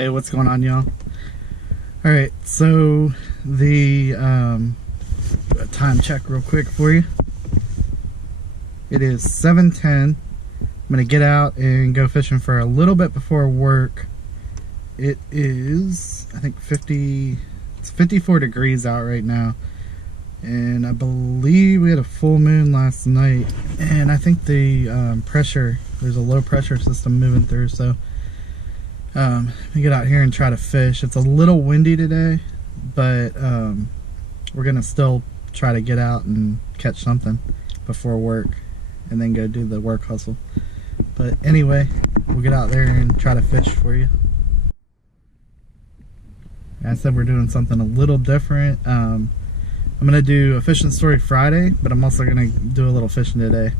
Hey, what's going on, y'all? Alright, so the time check real quick for you. It is 7:10. I'm gonna get out and go fishing for a little bit before work. It is, I think, it's 54 degrees out right now, and I believe we had a full moon last night, and I think the pressure, there's a low pressure system moving through, so we get out here and try to fish. It's a little windy today, but we're gonna still try to get out and catch something before work and then go do the work hustle. But anyway, we'll get out there and try to fish for you. I said we're doing something a little different. I'm gonna do a fishing story Friday, but I'm also gonna do a little fishing today.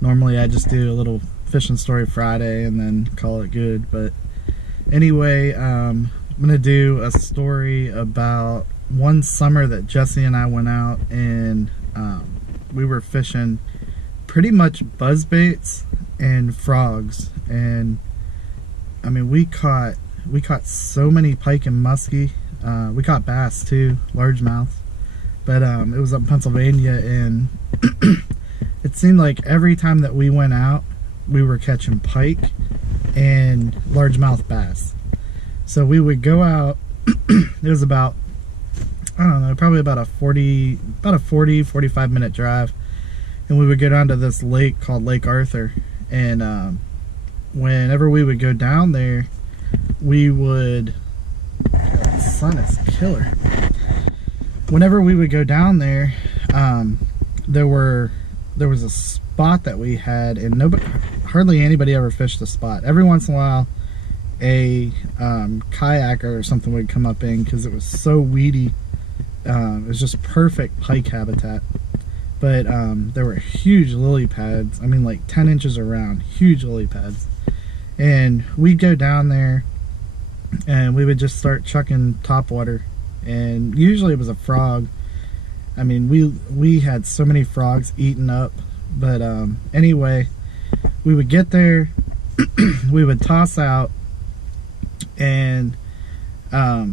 Normally I just do a little fishing story Friday and then call it good, but anyway, I'm gonna do a story about one summer that Jesse and I went out and we were fishing pretty much buzzbaits and frogs, and I mean we caught so many pike and muskie. We caught bass too, largemouth, but it was up in Pennsylvania, and it seemed like every time that we went out we were catching pike and largemouth bass. So we would go out. It was about, I don't know, probably about a 45 minute drive, and we would go down to this lake called Lake Arthur, and whenever we would go down there, we would, the sun is killer. Whenever we would go down there, there was a spot that we had, and hardly anybody ever fished the spot. Every once in a while a kayaker or something would come up in because it was so weedy. It was just perfect pike habitat, but there were huge lily pads. I mean, like 10 inches around, huge lily pads. And we'd go down there and we would just start chucking topwater, and usually it was a frog. I mean, we had so many frogs eaten up, but anyway, we would get there, we would toss out, and I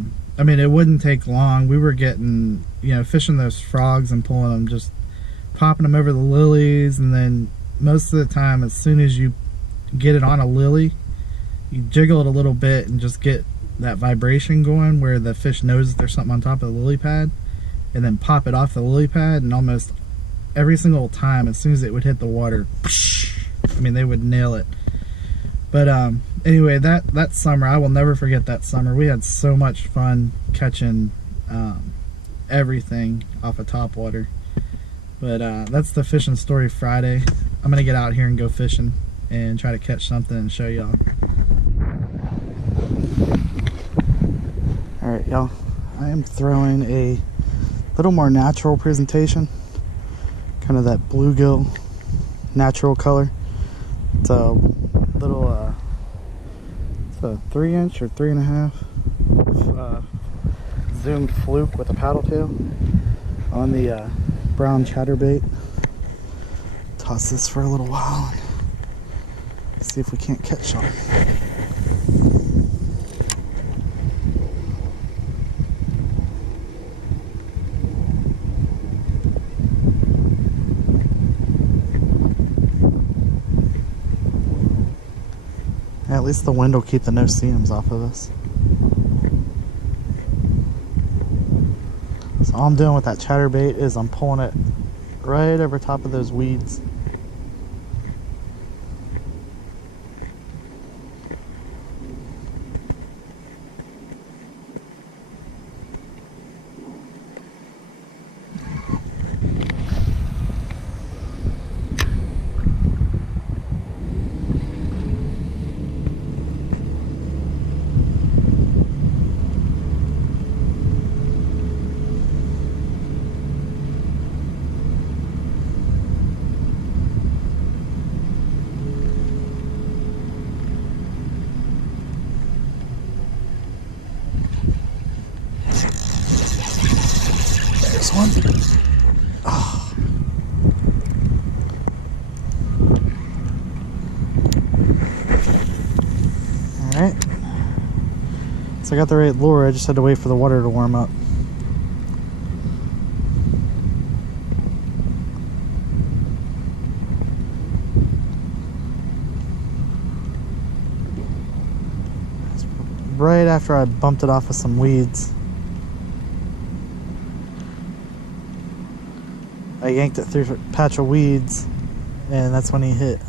mean, it wouldn't take long. We were getting, fishing those frogs and pulling them, just popping them over the lilies, and then most of the time, as soon as you get it on a lily, you jiggle it a little bit and just get that vibration going where the fish knows that there's something on top of the lily pad, and then pop it off the lily pad, and almost every single time, as soon as it would hit the water, I mean, they would nail it. But anyway, that summer, I will never forget that summer. We had so much fun catching everything off of topwater. But that's the fishing story Friday. I'm gonna get out here and go fishing and try to catch something and show y'all. All right, y'all, I am throwing a little more natural presentation, kind of that bluegill natural color. It's a little it's a 3-inch or 3.5 zoomed fluke with a paddle tail on the brown chatterbait. Toss this for a little while and see if we can't catch something. At least the wind will keep the no-see-ums off of us. So all I'm doing with that chatterbait is I'm pulling it right over top of those weeds. There's one. Oh. Alright. So I got the right lure, I just had to wait for the water to warm up. Right after I bumped it off with some weeds. I yanked it through a patch of weeds, and that's when he hit.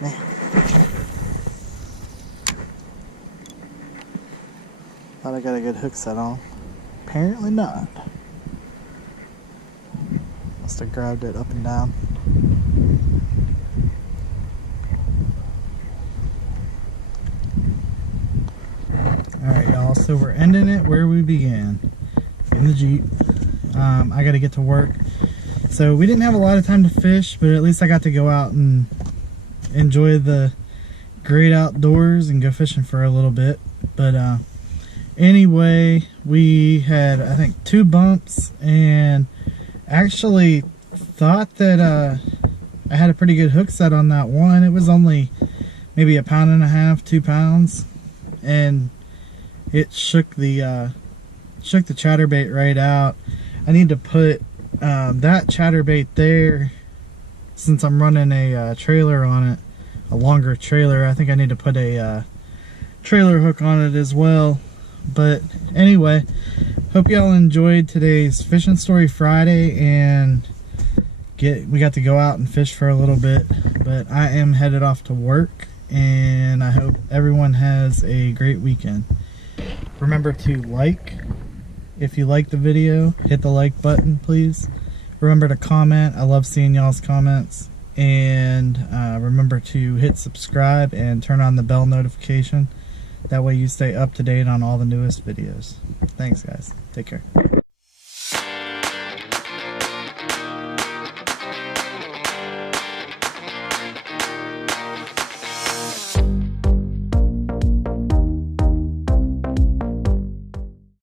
Man. Thought I got a good hook set on. Apparently not. Must have grabbed it up and down. Alright y'all, so we're ending it where we began, in the Jeep. I gotta get to work. So we didn't have a lot of time to fish, but at least I got to go out and enjoy the great outdoors and go fishing for a little bit. But anyway, we had, I think, 2 bumps, and actually thought that I had a pretty good hook set on that one. It was only maybe 1.5 pounds, 2 pounds, and it shook the chatterbait right out. I need to put that chatterbait there, since I'm running a trailer on it, a longer trailer. I think I need to put a trailer hook on it as well. But anyway, hope y'all enjoyed today's Fishing Story Friday, and we got to go out and fish for a little bit. But I am headed off to work, and I hope everyone has a great weekend. Remember to like. If you like the video, hit the like button, please. Remember to comment. I love seeing y'all's comments. And remember to hit subscribe and turn on the bell notification. That way you stay up to date on all the newest videos. Thanks, guys. Take care.